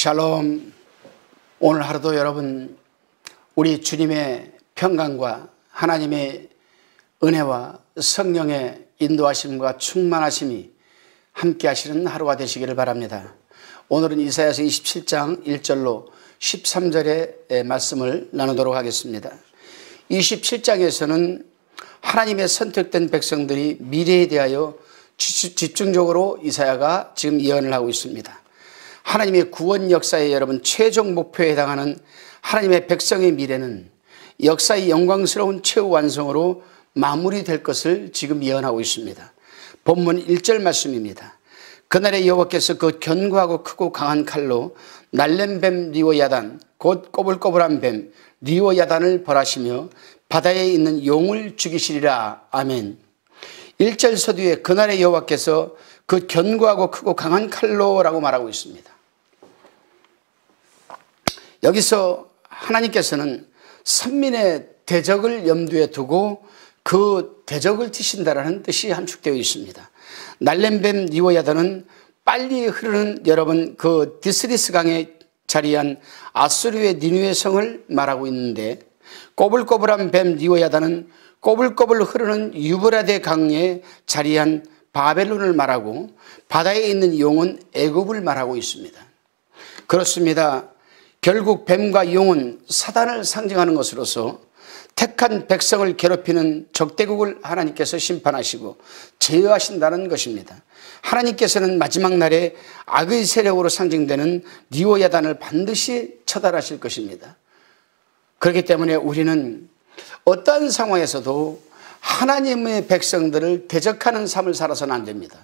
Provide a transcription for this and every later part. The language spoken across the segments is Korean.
샬롬. 오늘 하루도 여러분 우리 주님의 평강과 하나님의 은혜와 성령의 인도하심과 충만하심이 함께 하시는 하루가 되시기를 바랍니다. 오늘은 이사야서 27장 1절로 13절의 말씀을 나누도록 하겠습니다. 27장에서는 하나님의 선택된 백성들이 미래에 대하여 집중적으로 이사야가 지금 예언을 하고 있습니다. 하나님의 구원 역사의 여러분 최종 목표에 해당하는 하나님의 백성의 미래는 역사의 영광스러운 최후 완성으로 마무리될 것을 지금 예언하고 있습니다. 본문 1절 말씀입니다. 그날에 여호와께서 그 견고하고 크고 강한 칼로 날랜 뱀 리워야단 곧 꼬불꼬불한 뱀 리워야단을 벌하시며 바다에 있는 용을 죽이시리라. 아멘. 1절 서두에 그날에 여호와께서 그 견고하고 크고 강한 칼로라고 말하고 있습니다. 여기서 하나님께서는 선민의 대적을 염두에 두고 그 대적을 치신다라는 뜻이 함축되어 있습니다. 날렘뱀 리워야단은 빨리 흐르는 여러분 그 디스리스 강에 자리한 아수르의 니누의 성을 말하고 있는데, 꼬불꼬불한 뱀 리워야단은 꼬불꼬불 흐르는 유브라데 강에 자리한 바벨론을 말하고, 바다에 있는 용은 애굽을 말하고 있습니다. 그렇습니다. 결국 뱀과 용은 사단을 상징하는 것으로서 택한 백성을 괴롭히는 적대국을 하나님께서 심판하시고 제어하신다는 것입니다. 하나님께서는 마지막 날에 악의 세력으로 상징되는 리워야단을 반드시 처단하실 것입니다. 그렇기 때문에 우리는 어떠한 상황에서도 하나님의 백성들을 대적하는 삶을 살아서는 안 됩니다.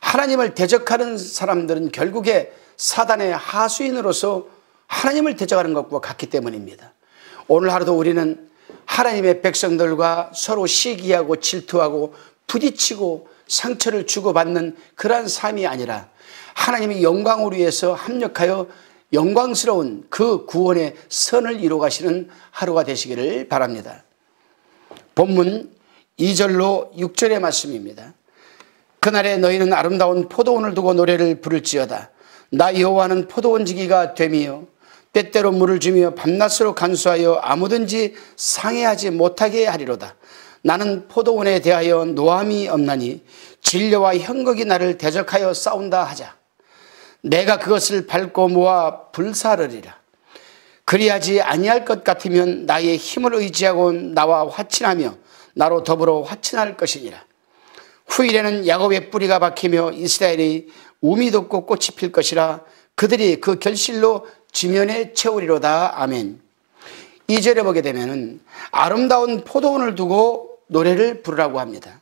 하나님을 대적하는 사람들은 결국에 사단의 하수인으로서 하나님을 대적하는 것과 같기 때문입니다. 오늘 하루도 우리는 하나님의 백성들과 서로 시기하고 질투하고 부딪히고 상처를 주고받는 그러한 삶이 아니라 하나님의 영광을 위해서 합력하여 영광스러운 그 구원의 선을 이루어 가시는 하루가 되시기를 바랍니다. 본문 2절로 6절의 말씀입니다. 그날에 너희는 아름다운 포도원을 두고 노래를 부를지어다. 나 여호와는 포도원 지기가 됨이요 때때로 물을 주며 밤낮으로 간수하여 아무든지 상해하지 못하게 하리로다. 나는 포도원에 대하여 노함이 없나니 진려와 형극이 나를 대적하여 싸운다 하자. 내가 그것을 밟고 모아 불사르리라. 그리하지 아니할 것 같으면 나의 힘을 의지하고 나와 화친하며 나로 더불어 화친할 것이니라. 후일에는 야곱의 뿌리가 박히며 이스라엘이 우미 돋고 꽃이 필 것이라. 그들이 그 결실로 지면에 채우리로다. 아멘. 2절에 보게 되면 아름다운 포도원을 두고 노래를 부르라고 합니다.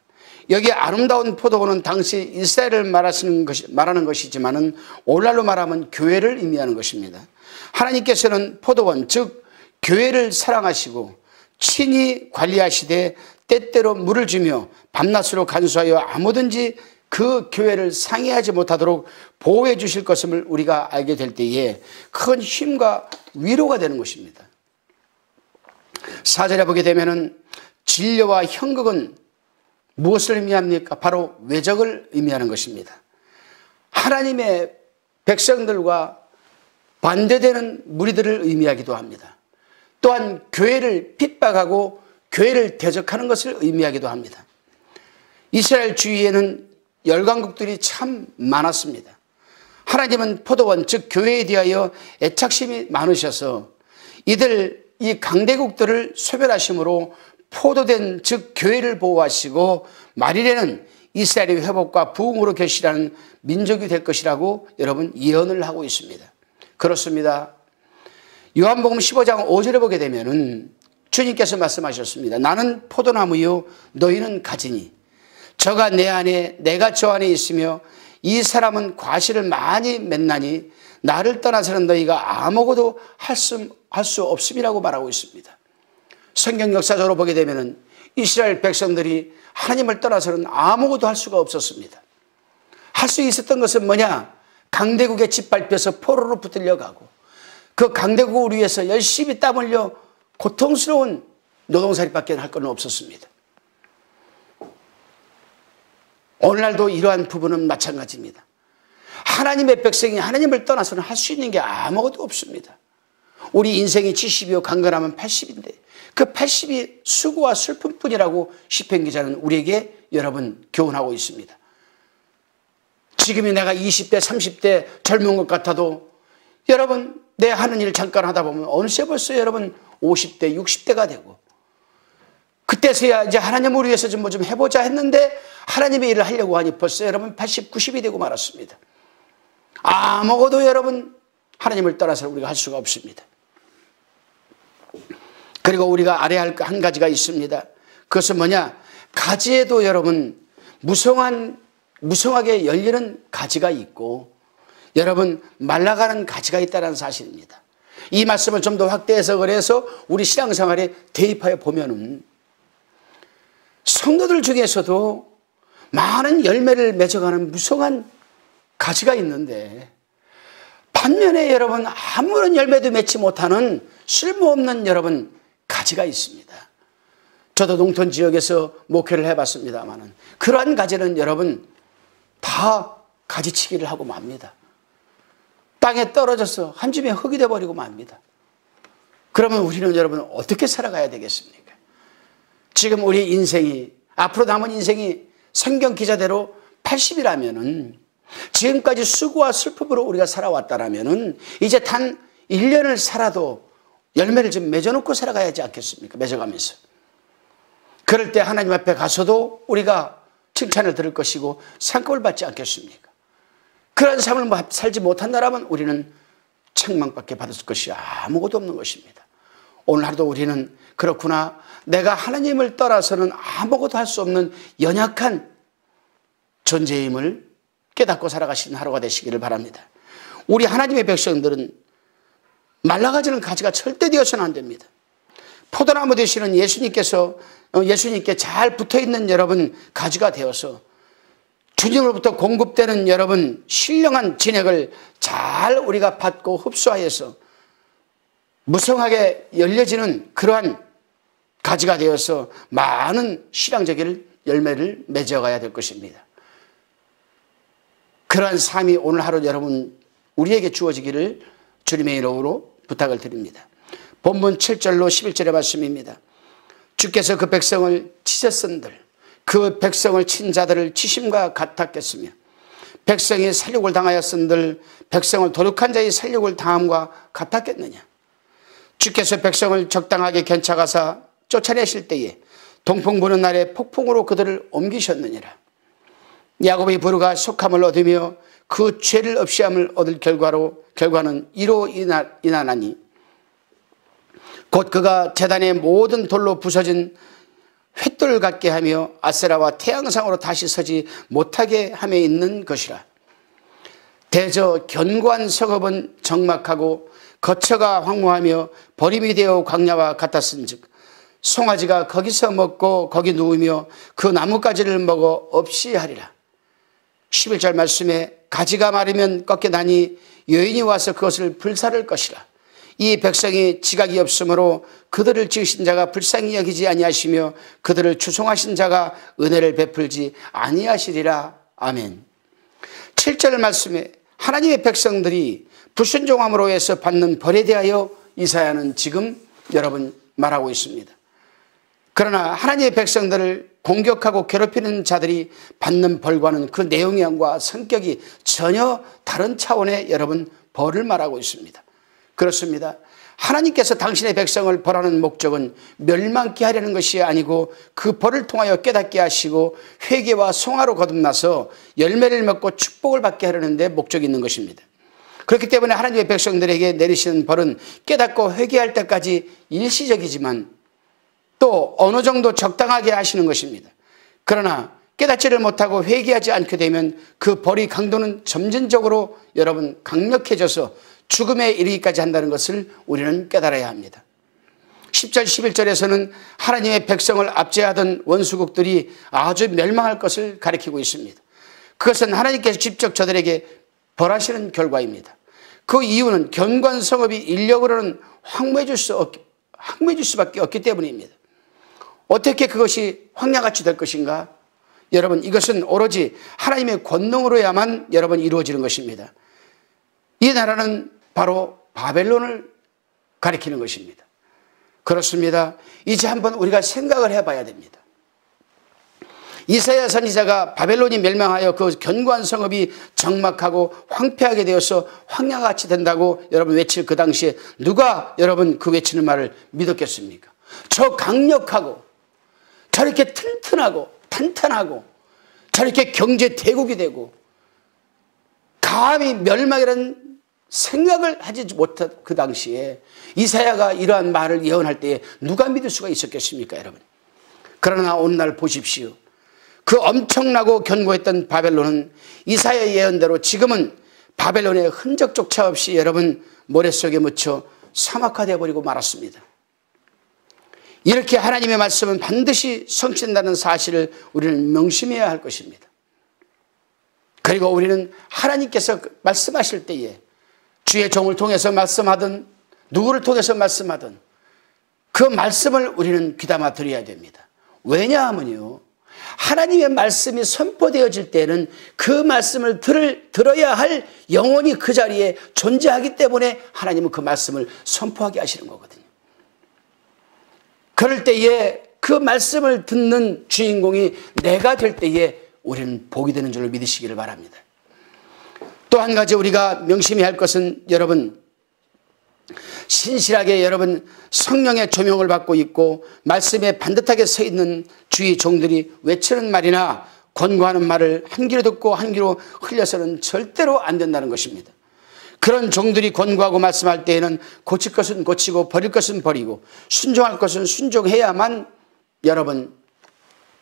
여기 아름다운 포도원은 당시 이스라엘을 말하는 것이지만 오늘날로 말하면 교회를 의미하는 것입니다. 하나님께서는 포도원 즉 교회를 사랑하시고 친히 관리하시되 때때로 물을 주며 밤낮으로 간수하여 아무든지 그 교회를 상해하지 못하도록 보호해 주실 것을 우리가 알게 될 때에 큰 힘과 위로가 되는 것입니다. 4절에 보게 되면 진려와 형극은 무엇을 의미합니까? 바로 외적을 의미하는 것입니다. 하나님의 백성들과 반대되는 무리들을 의미하기도 합니다. 또한 교회를 핍박하고 교회를 대적하는 것을 의미하기도 합니다. 이스라엘 주위에는 열강국들이 참 많았습니다. 하나님은 포도원 즉 교회에 대하여 애착심이 많으셔서 이 강대국들을 소멸하심으로 포도된 즉 교회를 보호하시고 말일에는 이스라엘의 회복과 부흥으로 결실하는 민족이 될 것이라고 여러분 예언을 하고 있습니다. 그렇습니다. 요한복음 15장 5절에 보게 되면은 주님께서 말씀하셨습니다. 나는 포도나무요 너희는 가지니 저가 내 안에 내가 저 안에 있으며 이 사람은 과실을 많이 맺나니 나를 떠나서는 너희가 아무것도 할 수 없음이라고 말하고 있습니다. 성경 역사적으로 보게 되면 이스라엘 백성들이 하나님을 떠나서는 아무것도 할 수가 없었습니다. 할 수 있었던 것은 뭐냐? 강대국에 짓밟혀서 포로로 붙들려 가고 그 강대국을 위해서 열심히 땀 흘려 고통스러운 노동살이밖에 할 건 없었습니다. 오늘날도 이러한 부분은 마찬가지입니다. 하나님의 백성이 하나님을 떠나서는 할 수 있는 게 아무것도 없습니다. 우리 인생이 70이요 강건하면 80인데 그 80이 수고와 슬픔뿐이라고 시편 기자는 우리에게 여러분 교훈하고 있습니다. 지금이 내가 20대 30대 젊은 것 같아도 여러분 내 하는 일 잠깐 하다 보면 어느새 벌써 여러분 50대 60대가 되고 그때서야 이제 하나님을 위해서 좀 뭐 좀 해보자 했는데 하나님의 일을 하려고 하니 벌써 여러분 80, 90이 되고 말았습니다. 아무것도 여러분 하나님을 따라서 우리가 할 수가 없습니다. 그리고 우리가 알아야 할 한 가지가 있습니다. 그것은 뭐냐? 가지에도 여러분 무성하게 열리는 가지가 있고 여러분 말라가는 가지가 있다는 사실입니다. 이 말씀을 좀 더 확대해서 그래서 우리 신앙생활에 대입하여 보면은 성도들 중에서도 많은 열매를 맺어가는 무성한 가지가 있는데 반면에 여러분 아무런 열매도 맺지 못하는 쓸모없는 여러분 가지가 있습니다. 저도 농촌 지역에서 목회를 해봤습니다만 그러한 가지는 여러분 다 가지치기를 하고 맙니다. 땅에 떨어져서 한 줌의 흙이 되어버리고 맙니다. 그러면 우리는 여러분 어떻게 살아가야 되겠습니까? 지금 우리 인생이 앞으로 남은 인생이 성경 기자대로 80이라면은 지금까지 수고와 슬픔으로 우리가 살아왔다라면은 이제 단 1년을 살아도 열매를 좀 맺어놓고 살아가야 하지 않겠습니까? 맺어가면서. 그럴 때 하나님 앞에 가서도 우리가 칭찬을 들을 것이고 상급을 받지 않겠습니까? 그런 삶을 살지 못한다면 우리는 책망밖에 받을 것이 아무것도 없는 것입니다. 오늘 하루도 우리는 그렇구나, 내가 하나님을 떠나서는 아무것도 할 수 없는 연약한 존재임을 깨닫고 살아가시는 하루가 되시기를 바랍니다. 우리 하나님의 백성들은 말라가지는 가지가 절대 되어서는 안 됩니다. 포도나무 되시는 예수님께 잘 붙어있는 여러분 가지가 되어서 주님으로부터 공급되는 여러분 신령한 진액을 잘 우리가 받고 흡수하여서 무성하게 열려지는 그러한 가지가 되어서 많은 신앙적인 열매를 맺어가야 될 것입니다. 그러한 삶이 오늘 하루 여러분 우리에게 주어지기를 주님의 이름으로 부탁을 드립니다. 본문 7절로 11절의 말씀입니다. 주께서 그 백성을 치셨은들 그 백성을 친 자들을 치심과 같았겠으며 백성이 살육을 당하였은들 백성을 도둑한 자의 살육을 당함과 같았겠느냐. 주께서 백성을 적당하게 견착하사 쫓아내실 때에 동풍 부는 날에 폭풍으로 그들을 옮기셨느니라. 야곱의 부르가 속함을 얻으며 그 죄를 없이함을 얻을 결과는 이로 인하나니 곧 그가 제단의 모든 돌로 부서진 횃돌 같게 하며 아세라와 태양상으로 다시 서지 못하게 함에 있는 것이라. 대저 견고한 성읍은 적막하고 거처가 황무하며 버림이 되어 광야와 같았은즉 송아지가 거기서 먹고 거기 누우며 그 나뭇가지를 먹어 없이 하리라. 11절 말씀에 가지가 마르면 꺾여나니 여인이 와서 그것을 불사를 것이라. 이 백성이 지각이 없으므로 그들을 지으신 자가 불쌍히 여기지 아니하시며 그들을 추송하신 자가 은혜를 베풀지 아니하시리라. 아멘. 7절 말씀에 하나님의 백성들이 불순종함으로 해서 받는 벌에 대하여 이사야는 지금 여러분 말하고 있습니다. 그러나 하나님의 백성들을 공격하고 괴롭히는 자들이 받는 벌과는 그 내용과 성격이 전혀 다른 차원의 여러분 벌을 말하고 있습니다. 그렇습니다. 하나님께서 당신의 백성을 벌하는 목적은 멸망케 하려는 것이 아니고 그 벌을 통하여 깨닫게 하시고 회개와 송화로 거듭나서 열매를 맺고 축복을 받게 하려는 데 목적이 있는 것입니다. 그렇기 때문에 하나님의 백성들에게 내리시는 벌은 깨닫고 회개할 때까지 일시적이지만 또 어느 정도 적당하게 하시는 것입니다. 그러나 깨닫지를 못하고 회개하지 않게 되면 그 벌의 강도는 점진적으로 여러분 강력해져서 죽음에 이르기까지 한다는 것을 우리는 깨달아야 합니다. 10절 11절에서는 하나님의 백성을 압제하던 원수국들이 아주 멸망할 것을 가리키고 있습니다. 그것은 하나님께서 직접 저들에게 벌하시는 결과입니다. 그 이유는 견고한 성읍이 인력으로는 황무해질 수밖에 없기 때문입니다. 어떻게 그것이 황야같이 될 것인가? 여러분 이것은 오로지 하나님의 권능으로야만 여러분 이루어지는 것입니다. 이 나라는 바로 바벨론을 가리키는 것입니다. 그렇습니다. 이제 한번 우리가 생각을 해봐야 됩니다. 이사야 선지자가 바벨론이 멸망하여 그 견고한 성읍이 적막하고 황폐하게 되어서 황야같이 된다고 여러분 외칠 그 당시에 누가 여러분 그 외치는 말을 믿었겠습니까? 저 강력하고 저렇게 튼튼하고 탄탄하고 저렇게 경제 대국이 되고 감히 멸망이라는 생각을 하지 못한 그 당시에 이사야가 이러한 말을 예언할 때에 누가 믿을 수가 있었겠습니까, 여러분? 그러나 오늘날 보십시오. 그 엄청나고 견고했던 바벨론은 이사야의 예언대로 지금은 바벨론의 흔적조차 없이 여러분 모래속에 묻혀 사막화되어 버리고 말았습니다. 이렇게 하나님의 말씀은 반드시 성취된다는 사실을 우리는 명심해야 할 것입니다. 그리고 우리는 하나님께서 말씀하실 때에 주의 종을 통해서 말씀하든 누구를 통해서 말씀하든 그 말씀을 우리는 귀담아 들어야 됩니다. 왜냐하면요, 하나님의 말씀이 선포되어질 때는 그 말씀을 들어야 할 영혼이 그 자리에 존재하기 때문에 하나님은 그 말씀을 선포하게 하시는 거거든요. 그럴 때에 그 말씀을 듣는 주인공이 내가 될 때에 우리는 복이 되는 줄로 믿으시기를 바랍니다. 또 한 가지 우리가 명심해야 할 것은 여러분 신실하게 여러분 성령의 조명을 받고 있고 말씀에 반듯하게 서 있는 주의 종들이 외치는 말이나 권고하는 말을 한 귀로 듣고 한 귀로 흘려서는 절대로 안 된다는 것입니다. 그런 종들이 권고하고 말씀할 때에는 고칠 것은 고치고 버릴 것은 버리고 순종할 것은 순종해야만 여러분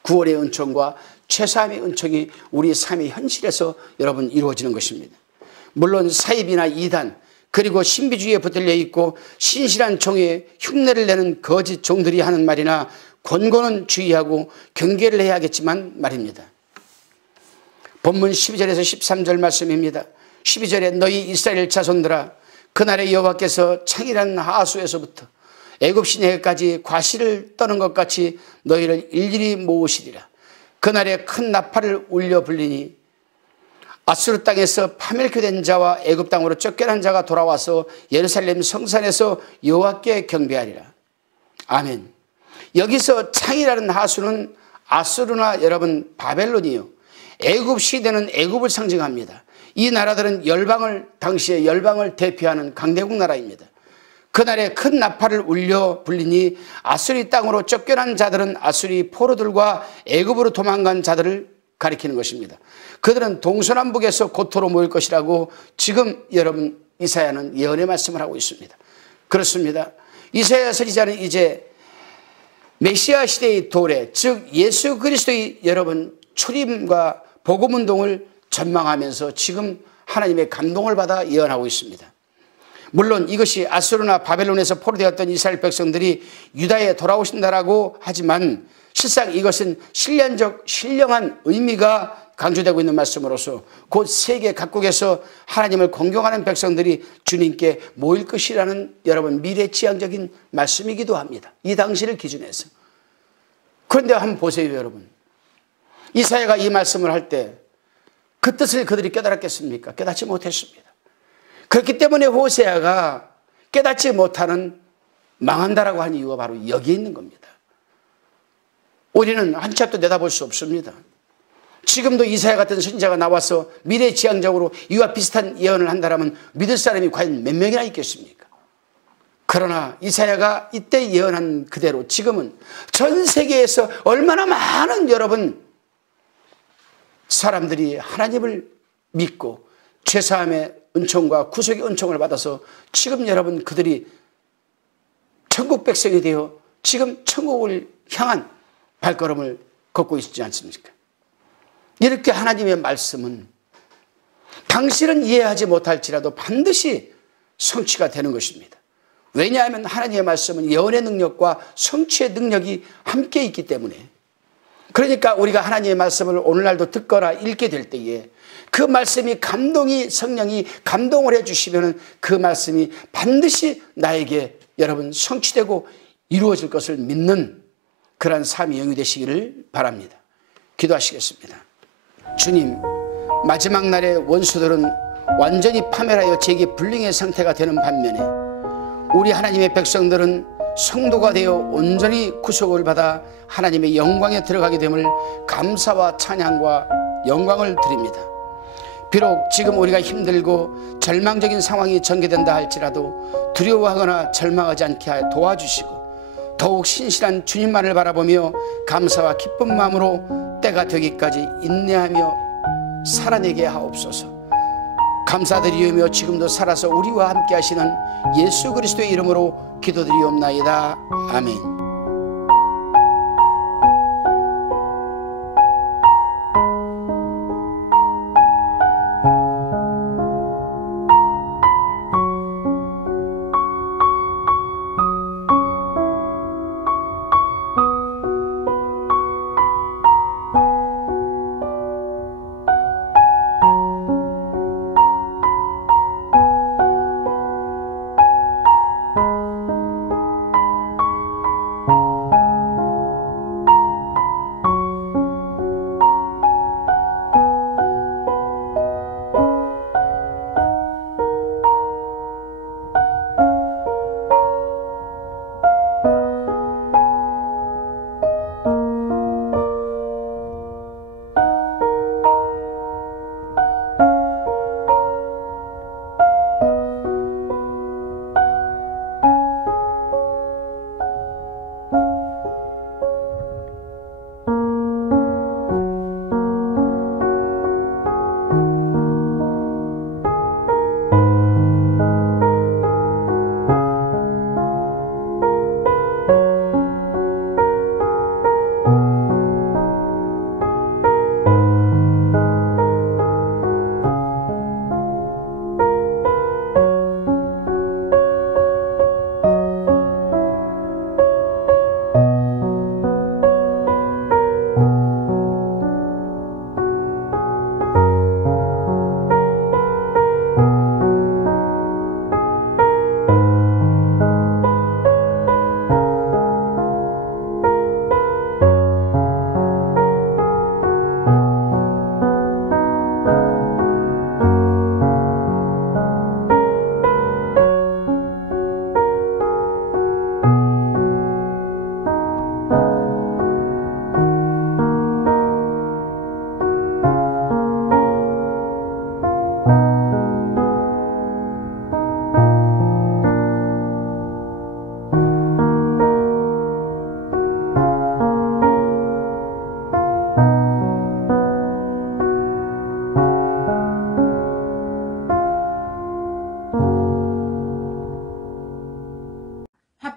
구원의 은총과 최사함의 은총이 우리 삶의 현실에서 여러분 이루어지는 것입니다. 물론 사입이나 이단 그리고 신비주의에 붙들려 있고 신실한 종의 흉내를 내는 거짓 종들이 하는 말이나 권고는 주의하고 경계를 해야겠지만 말입니다. 본문 12절에서 13절 말씀입니다. 12절에 너희 이스라엘 자손들아 그날에 여호와께서 창이라는 하수에서부터 애굽 시내까지 과실을 떠는 것 같이 너희를 일일이 모으시리라. 그날에 큰 나팔을 울려 불리니 아수르 땅에서 파멸케 된 자와 애굽 땅으로 쫓겨난 자가 돌아와서 예루살렘 성산에서 여호와께 경배하리라. 아멘. 여기서 창이라는 하수는 아수르나 여러분 바벨론이요, 애굽 시대는 애굽을 상징합니다. 이 나라들은 열방을 당시에 열방을 대표하는 강대국 나라입니다. 그날에 큰 나팔을 울려 불리니 아수리 땅으로 쫓겨난 자들은 아수리 포로들과 애굽으로 도망간 자들을 가리키는 것입니다. 그들은 동서남북에서 고토로 모일 것이라고 지금 여러분 이사야는 예언의 말씀을 하고 있습니다. 그렇습니다. 이사야 선지자는 이제 메시아 시대의 도래, 즉 예수 그리스도의 여러분 출임과 복음운동을 전망하면서 지금 하나님의 감동을 받아 예언하고 있습니다. 물론 이것이 아수르나 바벨론에서 포로되었던 이스라엘 백성들이 유다에 돌아오신다라고 하지만 실상 이것은 신령한 의미가 강조되고 있는 말씀으로서 곧 세계 각국에서 하나님을 공경하는 백성들이 주님께 모일 것이라는 여러분 미래지향적인 말씀이기도 합니다. 이 당시를 기준해서. 그런데 한번 보세요, 여러분. 이사야가 이 말씀을 할 때 그 뜻을 그들이 깨달았겠습니까? 깨닫지 못했습니다. 그렇기 때문에 호세아가 깨닫지 못하는 망한다라고 한 이유가 바로 여기에 있는 겁니다. 우리는 한 치 앞도 내다볼 수 없습니다. 지금도 이사야 같은 선지자가 나와서 미래지향적으로 이와 비슷한 예언을 한다면 믿을 사람이 과연 몇 명이나 있겠습니까? 그러나 이사야가 이때 예언한 그대로 지금은 전 세계에서 얼마나 많은 여러분 사람들이 하나님을 믿고 죄사함의 은총과 구속의 은총을 받아서 지금 여러분 그들이 천국 백성이 되어 지금 천국을 향한 발걸음을 걷고 있지 않습니까? 이렇게 하나님의 말씀은 당신은 이해하지 못할지라도 반드시 성취가 되는 것입니다. 왜냐하면 하나님의 말씀은 예언의 능력과 성취의 능력이 함께 있기 때문에. 그러니까 우리가 하나님의 말씀을 오늘날도 듣거나 읽게 될 때에 그 말씀이 성령이 감동을 해주시면 그 말씀이 반드시 나에게 여러분 성취되고 이루어질 것을 믿는 그러한 삶이 영위되시기를 바랍니다. 기도하시겠습니다. 주님, 마지막 날에 원수들은 완전히 파멸하여 재기 불능의 상태가 되는 반면에 우리 하나님의 백성들은 성도가 되어 온전히 구속을 받아 하나님의 영광에 들어가게 됨을 감사와 찬양과 영광을 드립니다. 비록 지금 우리가 힘들고 절망적인 상황이 전개된다 할지라도 두려워하거나 절망하지 않게 도와주시고 더욱 신실한 주님만을 바라보며 감사와 기쁜 마음으로 때가 되기까지 인내하며 살아내게 하옵소서. 감사드리며 지금도 살아서 우리와 함께 하시는 예수 그리스도의 이름으로 기도드리옵나이다. 아멘.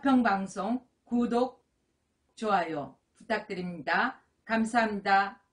화평방송 구독, 좋아요 부탁드립니다. 감사합니다.